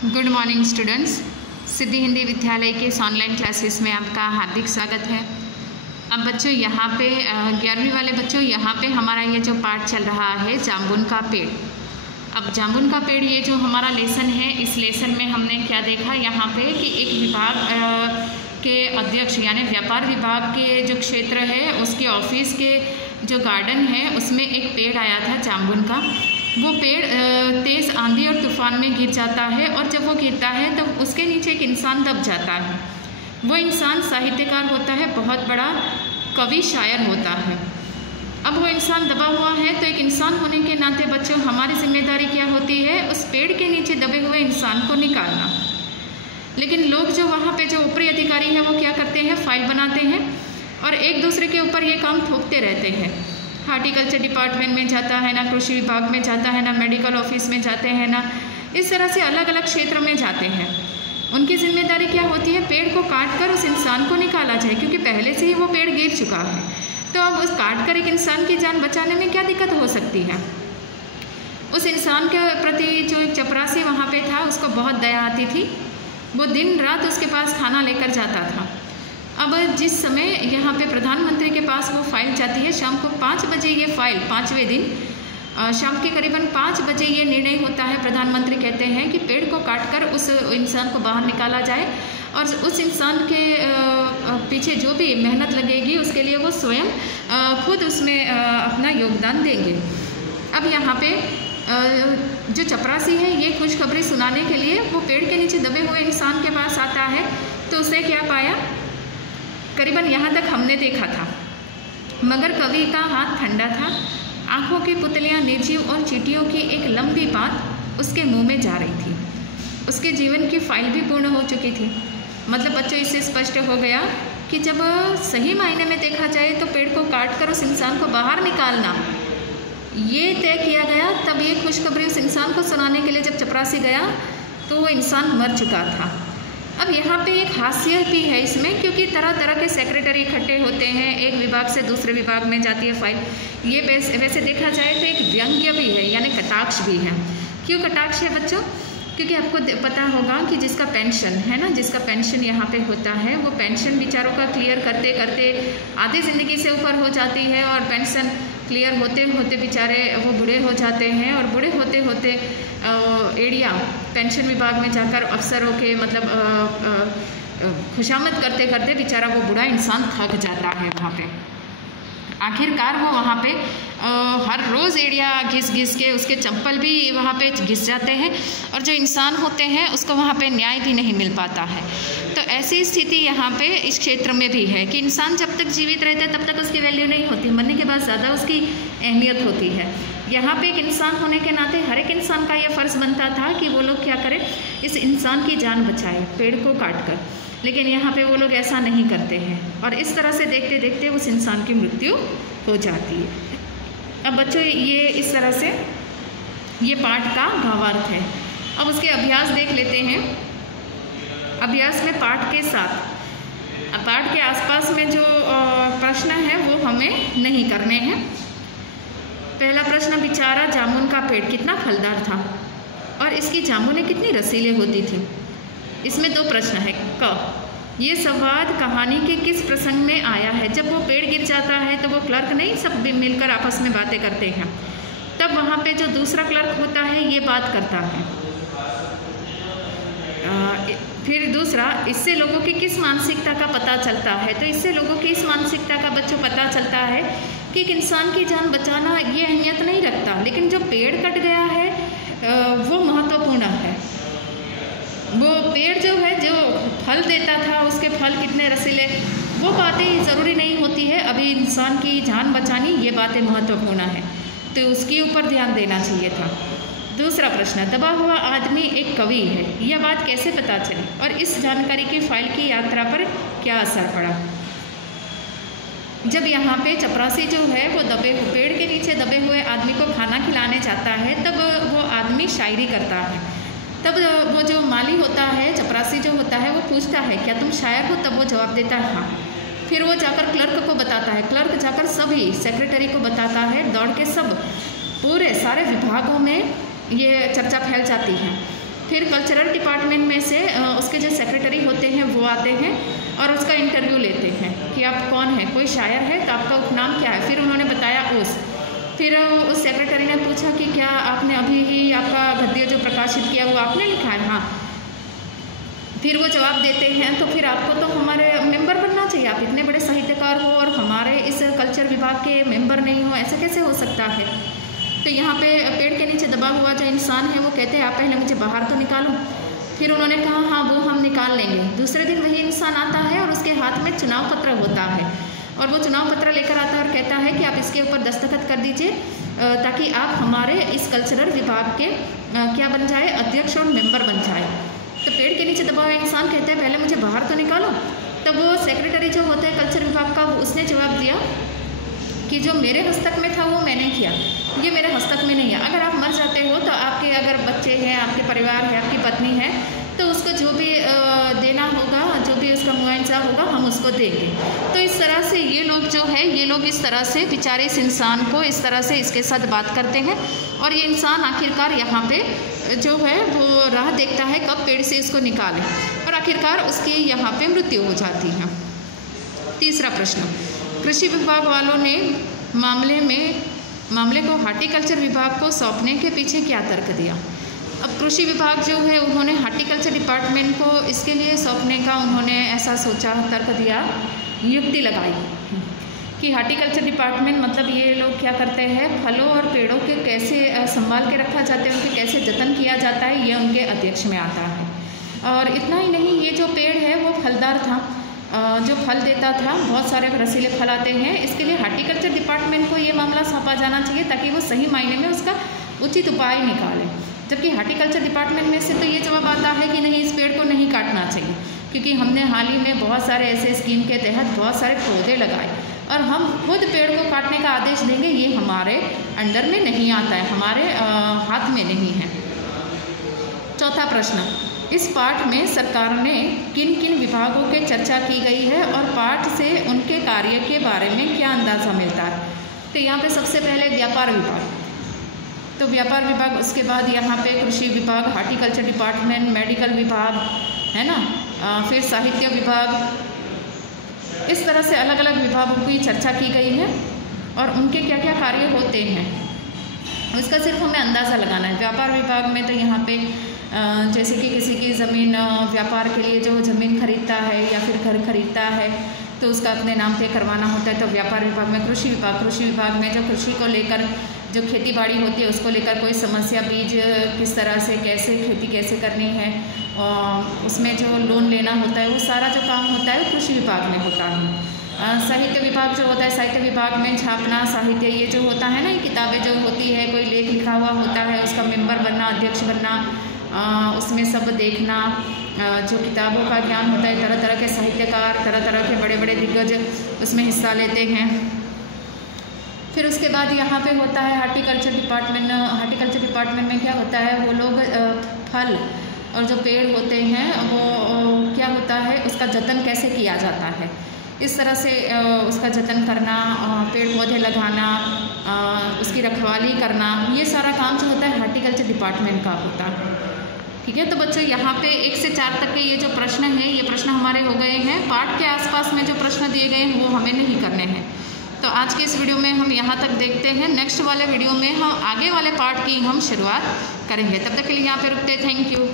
Good morning students. Siddhi Hindi Vidyalaya के इस online classes में आपका हार्दिक स्वागत है। अब बच्चों यहाँ पे 11वीं वाले बच्चों यहाँ पे हमारा ये जो पाठ चल रहा है जामुन का पेड़। अब जामुन का पेड़ ये जो हमारा लेसन है, इस लेसन में हमने क्या देखा यहाँ पे कि एक विभाग के अध्यक्ष यानी व्यापार विभाग के जो क्षेत्र है उसके ऑफिस के जो गार्डन है उसमें एक पेड़ आया था जामुन का। वो पेड़ तेज़ आंधी और तूफान में गिर जाता है और जब वो गिरता है तब तो उसके नीचे एक इंसान दब जाता है। वो इंसान साहित्यकार होता है, बहुत बड़ा कवि शायर होता है। अब वो इंसान दबा हुआ है तो एक इंसान होने के नाते बच्चों हमारी जिम्मेदारी क्या होती है, उस पेड़ के नीचे दबे हुए इंसान को निकालना। लेकिन लोग जो वहाँ पे जो ऊपरी अधिकारी हैं वो क्या करते हैं, फाइल बनाते हैं और एक दूसरे के ऊपर ये काम थोपते रहते हैं। हार्टिकल्चर डिपार्टमेंट में जाता है ना, कृषि विभाग में जाता है ना, मेडिकल ऑफिस में जाते हैं ना, इस तरह से अलग अलग क्षेत्र में जाते हैं। उनकी जिम्मेदारी क्या होती है, पेड़ को काट कर उस इंसान को निकाला जाए, क्योंकि पहले से ही वो पेड़ गिर चुका है। तो अब उस काट कर एक इंसान की जान बचाने में क्या दिक्कत हो सकती है। उस इंसान के प्रति जो एक चपरासी वहाँ पे था उसको बहुत दया आती थी। वो दिन रात उसके पास खाना लेकर जाता था। अब जिस समय यहाँ पे प्रधानमंत्री के पास वो फाइल जाती है, शाम को 5 बजे ये फाइल, 5वें दिन शाम के करीबन 5 बजे ये निर्णय होता है। प्रधानमंत्री कहते हैं कि पेड़ को काटकर उस इंसान को बाहर निकाला जाए और उस इंसान के पीछे जो भी मेहनत लगेगी उसके लिए वो स्वयं खुद उसमें अपना योगदान देंगे। अब यहाँ पे जो चपरासी है ये खुशखबरी सुनाने के लिए वो पेड़ के नीचे दबे हुए इंसान के पास आता है। तो उसने क्या पाया, करीबन यहाँ तक हमने देखा था, मगर कवि का हाथ ठंडा था, आँखों की पुतलियाँ निर्जीव और चींटियों की एक लंबी बात उसके मुंह में जा रही थी। उसके जीवन की फाइल भी पूर्ण हो चुकी थी। मतलब बच्चों इससे स्पष्ट हो गया कि जब सही मायने में देखा जाए तो पेड़ को काट कर उस इंसान को बाहर निकालना ये तय किया गया। तब ये खुशखबरी उस इंसान को सुनाने के लिए जब चपरासी गया तो वो इंसान मर चुका था। अब यहाँ पे एक हास्यत भी है इसमें, क्योंकि तरह तरह के सेक्रेटरी इकट्ठे होते हैं, एक विभाग से दूसरे विभाग में जाती है फाइल। ये वैसे देखा जाए तो एक व्यंग्य भी है, यानी कटाक्ष भी है। क्यों कटाक्ष है बच्चों, क्योंकि आपको पता होगा कि जिसका पेंशन है ना, जिसका पेंशन यहाँ पे होता है वो पेंशन बेचारों का क्लियर करते करते आधी ज़िंदगी से ऊपर हो जाती है और पेंशन क्लियर होते होते बेचारे वो बूढ़े हो जाते हैं और बूढ़े होते होते एड़िया पेंशन विभाग में जाकर अफसरों के मतलब खुशामद करते करते बेचारा वो बूढ़ा इंसान थक जाता है। वहाँ पे आखिरकार वो वहाँ पे हर रोज़ एड़िया घिस घिस के उसके चंपल भी वहाँ पे घिस जाते हैं और जो इंसान होते हैं उसको वहाँ पे न्याय भी नहीं मिल पाता है। तो ऐसी स्थिति यहाँ पे इस क्षेत्र में भी है कि इंसान जब तक जीवित रहता है तब तक उसकी वैल्यू नहीं होती, मरने के बाद ज़्यादा उसकी अहमियत होती है। यहाँ पे एक इंसान होने के नाते हर एक इंसान का यह फ़र्ज़ बनता था कि वो लोग क्या करें, इस इंसान की जान बचाए पेड़ को काट कर। लेकिन यहाँ पे वो लोग ऐसा नहीं करते हैं और इस तरह से देखते देखते उस इंसान की मृत्यु हो जाती है। अब बच्चों ये इस तरह से ये पाठ का भावार्थ है। अब उसके अभ्यास देख लेते हैं। अभ्यास में पाठ के साथ, पाठ के आसपास में जो प्रश्न है वो हमें नहीं करने हैं। पहला प्रश्न, बेचारा जामुन का पेड़ कितना फलदार था और इसकी जामुनें कितनी रसीले होती थी। इसमें 2 प्रश्न है। क, ये संवाद कहानी के किस प्रसंग में आया है। जब वो पेड़ गिर जाता है तो वो क्लर्क नहीं, सब मिलकर आपस में बातें करते हैं, तब वहाँ पे जो दूसरा क्लर्क होता है ये बात करता है। फिर दूसरा, इससे लोगों की किस मानसिकता का पता चलता है। तो इससे लोगों की इस मानसिकता का बच्चों पता चलता है कि एक इंसान की जान बचाना ये अहमियत नहीं रखता, लेकिन जो पेड़ कट गया है वो महत्वपूर्ण है। वो पेड़ जो है जो फल देता था उसके फल कितने रसीले, वो बातें ज़रूरी नहीं होती है। अभी इंसान की जान बचानी ये बातें महत्वपूर्ण है, तो उसके ऊपर ध्यान देना चाहिए था। दूसरा प्रश्न, दबा हुआ आदमी एक कवि है, यह बात कैसे पता चली और इस जानकारी की फाइल की यात्रा पर क्या असर पड़ा। जब यहाँ पे चपरासी जो है वो पेड़ के नीचे दबे हुए आदमी को खाना खिलाने जाता है तब वो आदमी शायरी करता है। तब वो जो माली होता है, चपरासी जो होता है, वो पूछता है क्या तुम शायर हो, तब वो जवाब देता है हाँ। फिर वो जाकर क्लर्क को बताता है, क्लर्क जाकर सभी सेक्रेटरी को बताता है, दौड़ के सब पूरे सारे विभागों में ये चर्चा फैल जाती है। फिर कल्चरल डिपार्टमेंट में से उसके जो सेक्रेटरी होते हैं वो आते हैं और उसका इंटरव्यू लेते हैं कि आप कौन है, कोई शायर है तो आपका उपनाम क्या है। फिर उन्होंने बताया ओस। फिर उस सेक्रेटरी ने पूछा कि क्या आपने अभी ही आपका गद्य जो प्रकाशित किया वो आपने लिखा है? हाँ। फिर वो जवाब देते हैं तो फिर आपको तो हमारे मेंबर बनना चाहिए, आप इतने बड़े साहित्यकार हो और हमारे इस कल्चर विभाग के मेंबर नहीं हो, ऐसा कैसे हो सकता है। तो यहाँ पे पेड़ के नीचे दबा हुआ जो इंसान है वो कहते हैं आप पहले मुझे बाहर तो निकालो। फिर उन्होंने कहा हाँ वो हम निकाल लेंगे। दूसरे दिन वही इंसान आता है और उसके हाथ में चुनाव पत्र होता है और वो चुनाव पत्र लेकर आता है और कहता है कि आप इसके ऊपर दस्तखत कर दीजिए ताकि आप हमारे इस कल्चरल विभाग के क्या बन जाए, अध्यक्ष और मेंबर बन जाए। तो पेड़ के नीचे दबा हुआ इंसान कहते हैं पहले मुझे बाहर तो निकालो। तो वो सेक्रेटरी जो होता है कल्चर विभाग का, उसने जवाब दिया कि जो मेरे हस्तक में था वो मैंने किया, ये मेरे हस्तक में नहीं है। अगर आप मर जाते हो तो आपके अगर बच्चे हैं, आपके परिवार है, आपकी पत्नी है, तो उसको जो भी देना होगा, जो भी उसका मुआवजा होगा हम उसको देंगे। तो इस तरह से ये लोग जो है, ये लोग इस तरह से बेचारे इस इंसान को इस तरह से इसके साथ बात करते हैं और ये इंसान आखिरकार यहाँ पे जो है वो राह देखता है कब पेड़ से इसको निकालें और आखिरकार उसकी यहाँ पे मृत्यु हो जाती है। तीसरा प्रश्न, कृषि विभाग वालों ने मामले को हार्टिकल्चर विभाग को सौंपने के पीछे क्या तर्क दिया। अब कृषि विभाग जो है उन्होंने हार्टिकल्चर डिपार्टमेंट को इसके लिए सौंपने का उन्होंने ऐसा सोचा, तर्क दिया, युक्ति लगाई कि हार्टिकल्चर डिपार्टमेंट मतलब ये लोग क्या करते हैं, फलों और पेड़ों के कैसे संभाल के रखा जाता है, उनके कैसे जतन किया जाता है, ये उनके अध्यक्ष में आता है। और इतना ही नहीं, ये जो पेड़ है वो फलदार था, जो फल देता था, बहुत सारे रसीले फल आते हैं। इसके लिए हार्टिकल्चर डिपार्टमेंट को ये मामला सौंपा जाना चाहिए ताकि वो सही मायने में उसका उचित उपाय निकाले। जबकि हार्टिकल्चर डिपार्टमेंट में से तो ये जवाब आता है कि नहीं, इस पेड़ को नहीं काटना चाहिए, क्योंकि हमने हाल ही में बहुत सारे ऐसे स्कीम के तहत बहुत सारे पौधे लगाए और हम खुद पेड़ को काटने का आदेश देंगे, ये हमारे अंडर में नहीं आता है, हमारे हाथ में नहीं है। चौथा प्रश्न, इस पाठ में सरकार ने किन किन विभागों के चर्चा की गई है और पाठ से उनके कार्य के बारे में क्या अंदाज़ा मिलता है। तो यहाँ पे सबसे पहले व्यापार विभाग, तो व्यापार विभाग, उसके बाद यहाँ पे कृषि विभाग, हार्टिकल्चर डिपार्टमेंट, मेडिकल विभाग है ना, फिर साहित्य विभाग, इस तरह से अलग अलग विभागों की चर्चा की गई है और उनके क्या क्या कार्य होते हैं इसका सिर्फ हमें अंदाज़ा लगाना है। व्यापार विभाग में तो यहाँ पे जैसे कि किसी की ज़मीन व्यापार के लिए जो ज़मीन खरीदता है या फिर घर खरीदता है तो उसका अपने नाम पे करवाना होता है, तो व्यापार विभाग में। कृषि विभाग में जो कृषि को लेकर जो खेती बाड़ी होती है उसको लेकर कोई समस्या, बीज किस तरह से कैसे खेती कैसे करनी है, उसमें जो लोन लेना होता है, वो सारा जो काम होता है वो कृषि विभाग में होता है। साहित्य विभाग जो होता है, साहित्य विभाग में छापना, साहित्य ये जो होता है ना, ये किताबें जो होती है, कोई लेख लिखा हुआ होता है उसका मेंबर बनना, अध्यक्ष बनना, उसमें सब देखना, जो किताबों का ज्ञान होता है, तरह तरह के साहित्यकार, तरह तरह के बड़े बड़े दिग्गज उसमें हिस्सा लेते हैं। फिर उसके बाद यहाँ पे होता है हार्टिकल्चर डिपार्टमेंट। हार्टिकल्चर डिपार्टमेंट में क्या होता है, वो लोग फल और जो पेड़ होते हैं वो क्या होता है, उसका जतन कैसे किया जाता है, इस तरह से उसका जतन करना, पेड़ पौधे लगाना, उसकी रखवाली करना, ये सारा काम जो होता है हार्टिकल्चर डिपार्टमेंट का होता है। ठीक है, तो बच्चों यहाँ पे 1 से 4 तक के ये जो प्रश्न हैं, ये प्रश्न हमारे हो गए हैं। पाठ के आसपास में जो प्रश्न दिए गए हैं वो हमें नहीं करने हैं। तो आज के इस वीडियो में हम यहाँ तक देखते हैं। नेक्स्ट वाले वीडियो में हम आगे वाले पार्ट की हम शुरुआत करेंगे। तब तक के लिए यहाँ पे रुकते, थैंक यू।